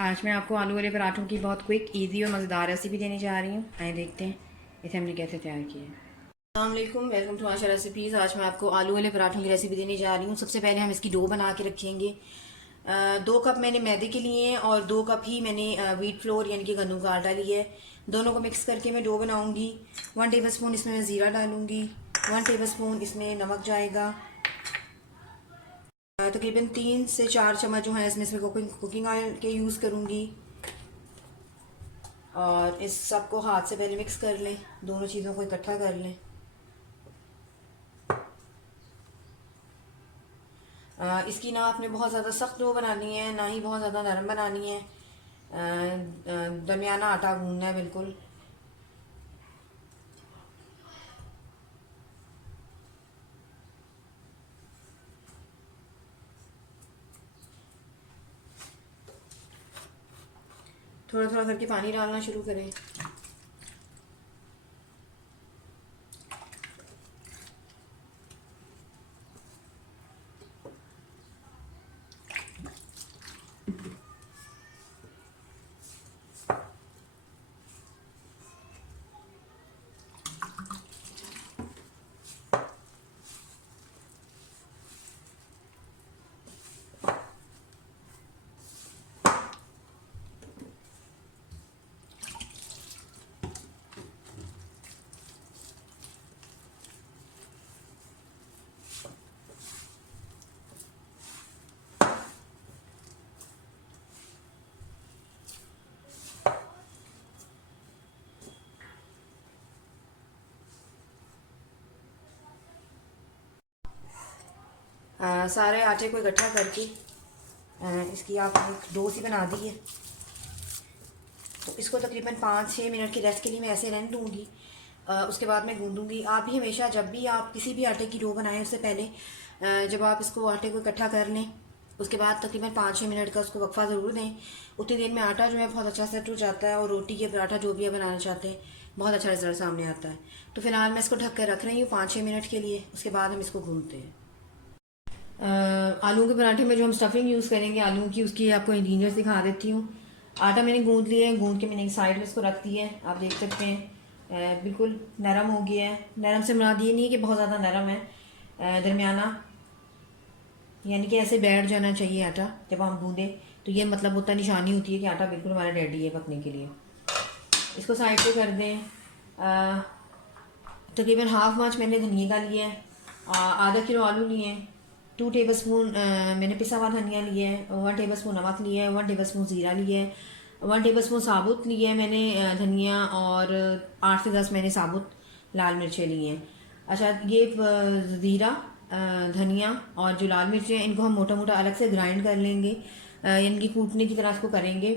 आज मैं आपको आलू वाले पराठों की बहुत क्विक, इजी और मज़ेदार रेसिपी देने जा रही हूँ। आइए देखते हैं इसे हमने कैसे तैयार किया है। अस्सलाम वालेकुम, वेलकम टू आशा रेसिपीज़। आज मैं आपको आलू वाले पराठों की रेसिपी देने जा रही हूँ। सबसे पहले हम इसकी डो बना के रखेंगे। 2 कप मैंने मैदे के लिए हैं और 2 कप ही मैंने व्हीट फ्लोर यानी कि गन्नों का आटा लिया है। दोनों को मिक्स करके मैं डो बनाऊँगी। 1 टेबल स्पून इसमें मैं ज़ीरा डालूँगी। 1 टेबल स्पून इसमें नमक जाएगा। तकरीबन 3 से 4 चम्मच जो है इसमें कुकिंग ऑयल के यूज़ करूँगी। और इस सब को हाथ से पहले मिक्स कर लें, दोनों चीज़ों को इकट्ठा कर लें। इसकी ना आपने बहुत ज़्यादा सख्त डो बनानी है, ना ही बहुत ज़्यादा नरम बनानी है। दरमियाना आटा गूंदना है बिल्कुल। थोड़ा थोड़ा करके पानी डालना शुरू करें। सारे आटे को इकट्ठा करके इसकी आपने एक डो सी बना दी है। तो इसको तकरीबन 5-6 मिनट की रेस्ट के लिए मैं ऐसे रहने दूँगी। उसके बाद मैं गूंदूँगी। आप भी हमेशा जब भी आप किसी भी आटे की डो बनाएं उससे पहले जब आप इसको आटे को इकट्ठा कर लें उसके बाद तकरीबन 5-6 मिनट का उसको वक्फा ज़रूर दें। उतनी देर में आटा जो है बहुत अच्छा सेट हो जाता है और रोटी के पराठा जो भी आप बनाना चाहते हैं बहुत अच्छा रिजल्ट सामने आता है। तो फिलहाल मैं इसको ढक कर रख रही हूँ 5-6 मिनट के लिए। उसके बाद हम इसको भूनते हैं। आलू के पराठे में जो हम स्टफिंग यूज़ करेंगे आलू की, उसकी आपको इंग्रीडियंट्स दिखा देती हूँ। आटा मैंने गूंद लिया है, गूंद के मैंने एक साइड में इसको रख दिया है। आप देख सकते हैं बिल्कुल नरम हो गया है। नरम से मुराद ये नहीं है कि बहुत ज़्यादा नरम है, दरमियाना, यानी कि ऐसे बैठ जाना चाहिए आटा जब हम गूंदें। तो ये मतलब होता निशानी होती है कि आटा बिल्कुल हमारा रेडी है पकने के लिए। इसको साइड पे कर दें। तकरीबन हाफ माच मैंने धनिया का लिया है। आधा किलो आलू लिए हैं। 2 टेबल स्पून मैंने पिसा हुआ धनिया लिया है। 1 टेबल स्पून नमक लिया है। 1 टेबल स्पून ज़ीरा लिया है। 1 टेबल स्पून साबुत लिया है मैंने धनिया। और 8 से 10 मैंने साबुत लाल मिर्चें ली हैं। अच्छा, ये ज़ीरा, धनिया और जो लाल मिर्चें हैं इनको हम मोटा मोटा अलग से ग्राइंड कर लेंगे, यानी कि कूटने की तरह इसको करेंगे।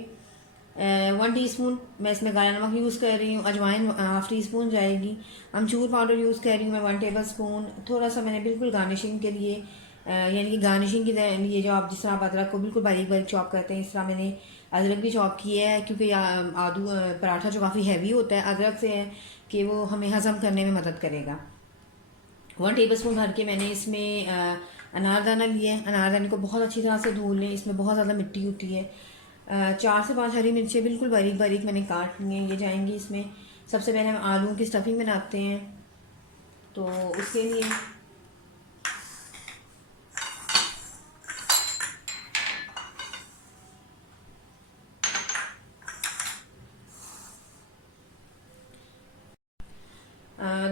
1 टीस्पून मैं इसमें काला नमक यूज़ कर रही हूँ। अजवाइन हाफ टी स्पून जाएगी। अमचूर पाउडर यूज़ कर रही हूँ मैं 1 टेबल स्पून। थोड़ा सा मैंने बिल्कुल गार्निशिंग के लिए, यानी कि गार्निशिंग के लिए जो आप जिस तरह आप अदरक को बिल्कुल बारीक बारीक चॉप करते हैं इस तरह मैंने अदरक भी चॉप किया है, क्योंकि आलू पराठा जो काफ़ी हैवी होता है अदरक से है कि वो हमें हज़म करने में मदद करेगा। 1 टेबल स्पून भर के मैंने इसमें अनारदाना लिया है। अनारदाने को बहुत अच्छी तरह से धो लें, इसमें बहुत ज़्यादा मिट्टी होती है। 4 से 5 हरी मिर्चें बिल्कुल बारीक बारीक मैंने काट ली हैं, ये जाएंगी इसमें। सबसे पहले हम आलू की स्टफिंग बनाते हैं, तो उसके लिए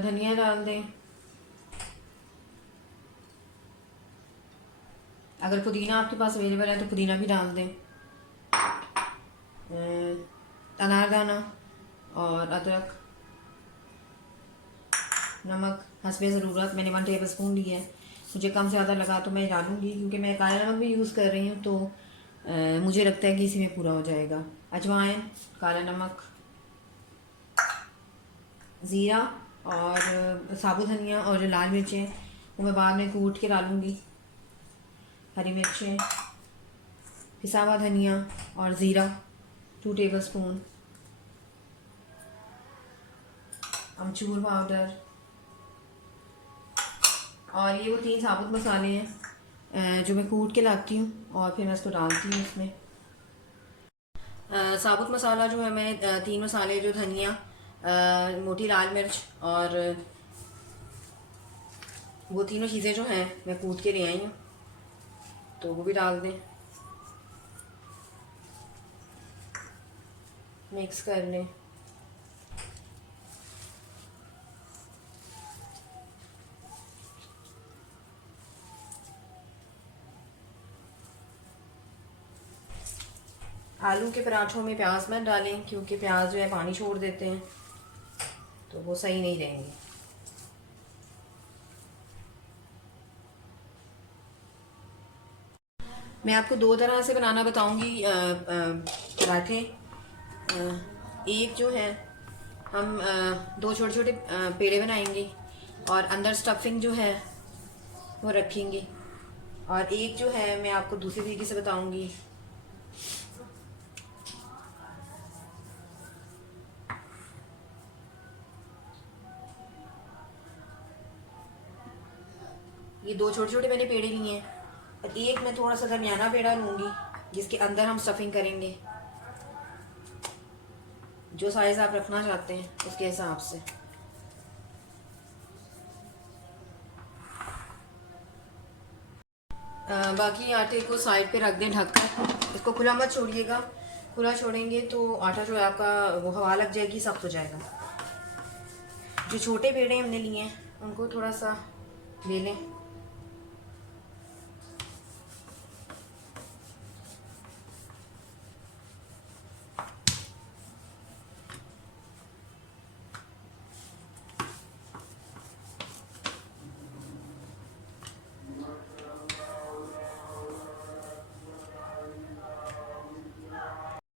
धनिया डाल दें। अगर पुदीना आपके पास अवेलेबल है तो पुदीना भी डाल दें। अनारदाना और अदरक, नमक हस्बे ज़रूरत मैंने 1 टेबल स्पून लिया है। मुझे कम से ज़्यादा लगा तो मैं डालूँगी, क्योंकि मैं काला नमक भी यूज़ कर रही हूँ तो मुझे लगता है कि इसी में पूरा हो जाएगा। अजवाइन, काला नमक, ज़ीरा और साबुत धनिया और जो लाल मिर्चें वो मैं बाद में कूट के डालूँगी। हरी मिर्चें, पिसा हुआ धनिया और ज़ीरा 2 टेबल स्पून, अमचूर पाउडर और ये वो 3 साबुत मसाले हैं जो मैं कूट के लाती हूँ और फिर मैं इसको डालती हूँ इसमें। साबुत मसाला जो है मैंने 3 मसाले, जो धनिया, मोटी लाल मिर्च और वो तीनों चीज़ें जो हैं मैं कूट के ले आई हूँ, तो वो भी डाल दें, मिक्स कर लें। आलू के पराठों में प्याज मत डालें, क्योंकि प्याज जो है पानी छोड़ देते हैं, तो वो सही नहीं रहेंगे। मैं आपको 2 तरह से बनाना बताऊंगी पराठे। एक जो है हम 2 छोटे छोटे पेड़े बनाएंगे और अंदर स्टफिंग जो है वो रखेंगे, और एक जो है मैं आपको दूसरी तरीके से बताऊंगी। ये 2 छोटे छोटे मैंने पेड़े लिए हैं, और एक मैं थोड़ा सा दरमियाना पेड़ा लूँगी जिसके अंदर हम स्टफिंग करेंगे, जो साइज़ आप रखना चाहते हैं उसके हिसाब से। बाकी आटे को साइड पे रख दें ढककर, इसको खुला मत छोड़िएगा, खुला छोड़ेंगे तो आटा जो है आपका वो हवा लग जाएगी, सख्त हो जाएगा। जो छोटे पेड़े हमने लिए हैं उनको थोड़ा सा ले लें,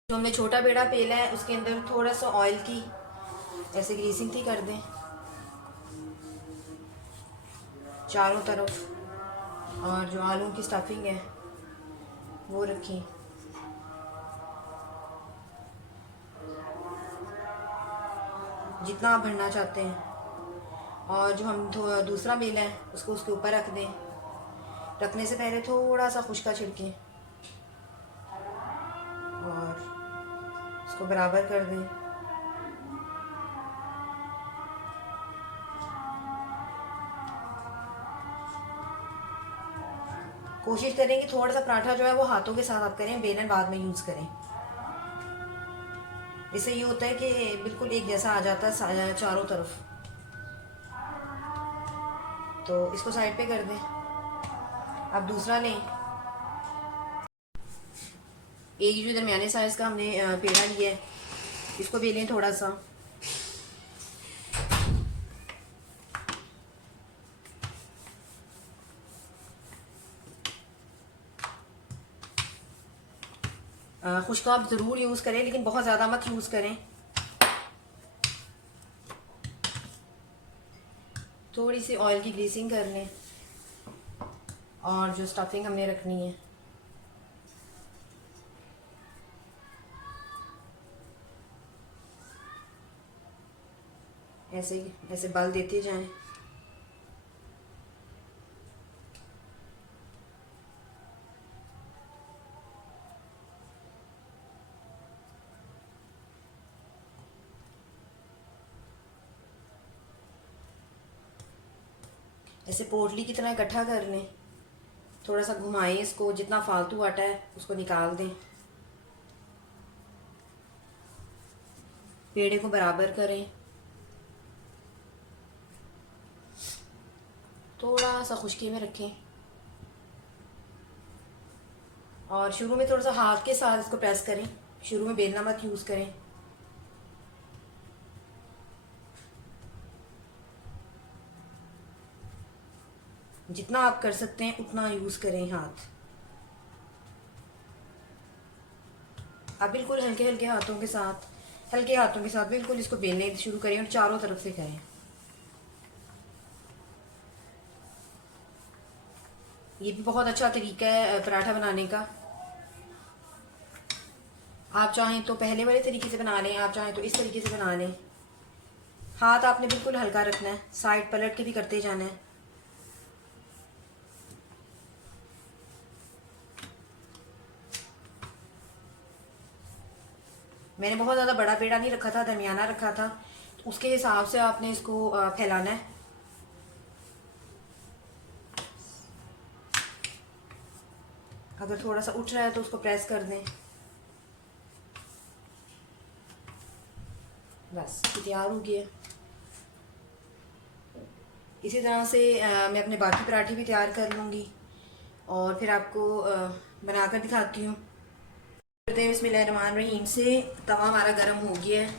जो हमने छोटा पेड़ा पेला है उसके अंदर थोड़ा सा ऑयल की ऐसे ग्रीसिंग थी कर दें चारों तरफ, और जो आलू की स्टफिंग है वो रखें। जितना आप भरना चाहते हैं, और जो हम दूसरा बेला है उसको उसके ऊपर रख दें। रखने से पहले थोड़ा सा खुश्का छिड़कें और इसको बराबर कर दें। कोशिश करें कि थोड़ा सा पराठा जो है वो हाथों के साथ आप करें, बेलन बाद में यूज़ करें। इससे ये होता है कि बिल्कुल एक जैसा आ जाता है चारों तरफ। तो इसको साइड पे कर दें। अब दूसरा लें, एक जो दरमियाने साइज़ का हमने पेड़ा लिया है, इसको बेलें थोड़ा सा, खुश्का आप ज़रूर यूज़ करें, लेकिन बहुत ज़्यादा मत यूज़ करें। थोड़ी सी ऑयल की ग्रीसिंग कर लें, और जो स्टफिंग हमने रखनी है ऐसे ऐसे बल देते जाएं। ऐसे पोटली की तरह इकट्ठा कर लें, थोड़ा सा घुमाएं इसको, जितना फालतू आटा है उसको निकाल दें, पेड़े को बराबर करें, थोड़ा सा खुश्की में रखें, और शुरू में थोड़ा सा हाथ के साथ इसको प्रेस करें। शुरू में बेलना मत यूज़ करें। जितना आप कर सकते हैं उतना यूज़ करें हाथ। आप बिल्कुल हल्के हल्के हाथों के साथ, बिल्कुल इसको बेलने शुरू करें और चारों तरफ से करें। ये भी बहुत अच्छा तरीका है पराठा बनाने का। आप चाहें तो पहले वाले तरीके से बना लें, आप चाहें तो इस तरीके से बना लें। हाथ आपने बिल्कुल हल्का रखना है, साइड पलट के भी करते जाना है। मैंने बहुत ज़्यादा बड़ा पेड़ा नहीं रखा था, दरमियाना रखा था। तो उसके हिसाब से आपने इसको फैलाना है। अगर थोड़ा सा उठ रहा है तो उसको प्रेस कर दें। बस तैयार हो गया। इसी तरह से मैं अपने बाकी पराठे भी तैयार कर लूँगी और फिर आपको बनाकर दिखाती हूँ। करते हैं बिस्मिल्लाहिर्रहमानिर्रहीम से। तवा हमारा गर्म हो गया है।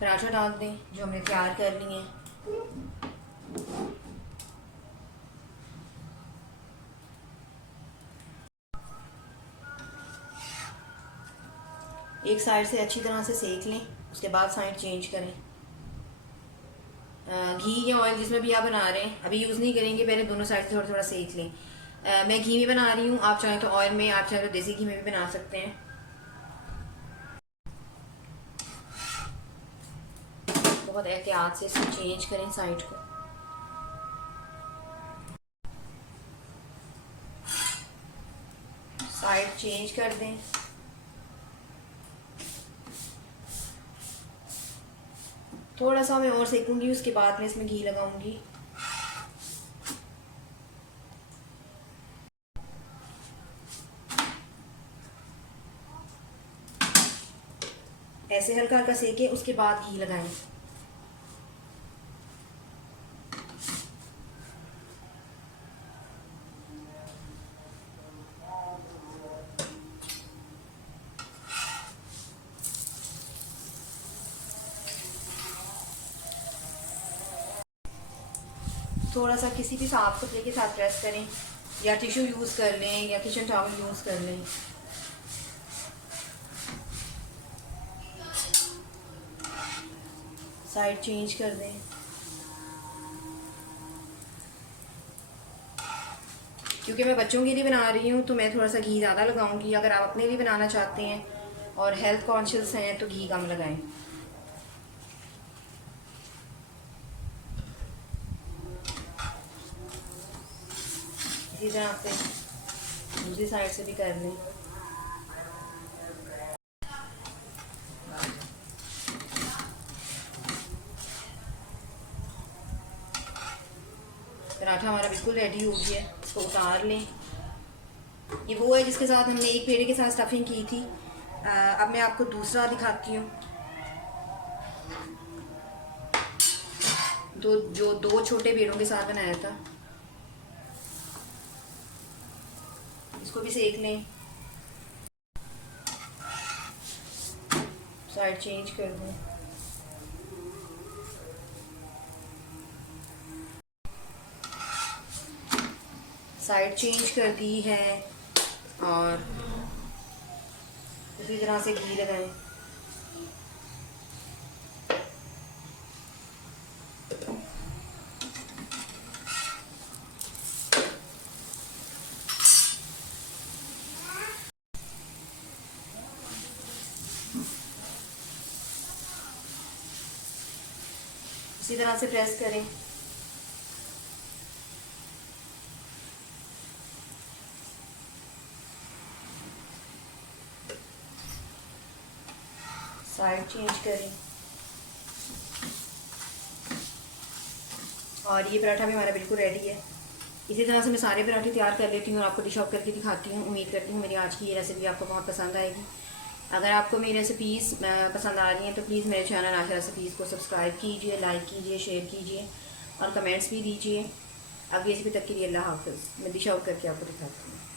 पराठा डाल दें जो हमने तैयार कर लिए हैं। एक साइड से अच्छी तरह से सेक लें, उसके बाद साइड चेंज करें। घी या ऑयल जिसमें भी आप बना रहे हैं, अभी यूज़ नहीं करेंगे, पहले दोनों साइड से थोड़ा थोड़ा सेक लें। मैं घी में बना रही हूँ, आप चाहें तो ऑयल में, आप चाहें तो देसी घी में भी बना सकते हैं। बहुत एहतियात से इसको चेंज करें साइड को। साइड चेंज कर दें। थोड़ा सा मैं और सेकूंगी, उसके बाद मैं इसमें घी लगाऊंगी। ऐसे हल्का हल्का सेके, उसके बाद घी लगाएं। थोड़ा सा किसी भी साफ कपड़े के साथ प्रेस करें या टिश्यू यूज़ कर लें या किचन टॉवल यूज़ कर लें। साइड चेंज कर दें। क्योंकि मैं बच्चों के लिए बना रही हूँ तो मैं थोड़ा सा घी ज़्यादा लगाऊंगी। अगर आप अपने लिए बनाना चाहते हैं और हेल्थ कॉन्शियस हैं तो घी कम लगाएं। इसी तरह से दूसरी साइड से भी कर लें। पराठा हमारा बिल्कुल रेडी हो गया, इसको उतार लें। ये वो है जिसके साथ हमने एक पेड़े के साथ स्टफिंग की थी। अब मैं आपको दूसरा दिखाती हूँ। जो दो छोटे पेड़ों के साथ बनाया था, इसको भी सेक लें। साइड चेंज कर दें। साइड चेंज कर दी है और इसी तरह से घी लगाएं। इसी तरह से प्रेस करें। साइड चेंज करें। और ये पराठा भी हमारा बिल्कुल रेडी है। इसी तरह से मैं सारे पराठे तैयार कर लेती हूँ और आपको डिश आउट करके दिखाती हूँ। उम्मीद करती हूँ मेरी आज की ये रेसिपी आपको बहुत पसंद आएगी। अगर आपको मेरी रेसिपीज़ पसंद आ रही हैं तो प्लीज़ मेरे चैनल आशा रेसिपीज़ को सब्सक्राइब कीजिए, लाइक कीजिए, शेयर कीजिए और कमेंट्स भी दीजिए। अब ये रेसिपी तक के लिए अल्लाह हाफ़िज़। मैं डिश आउट करके आपको दिखाती हूँ।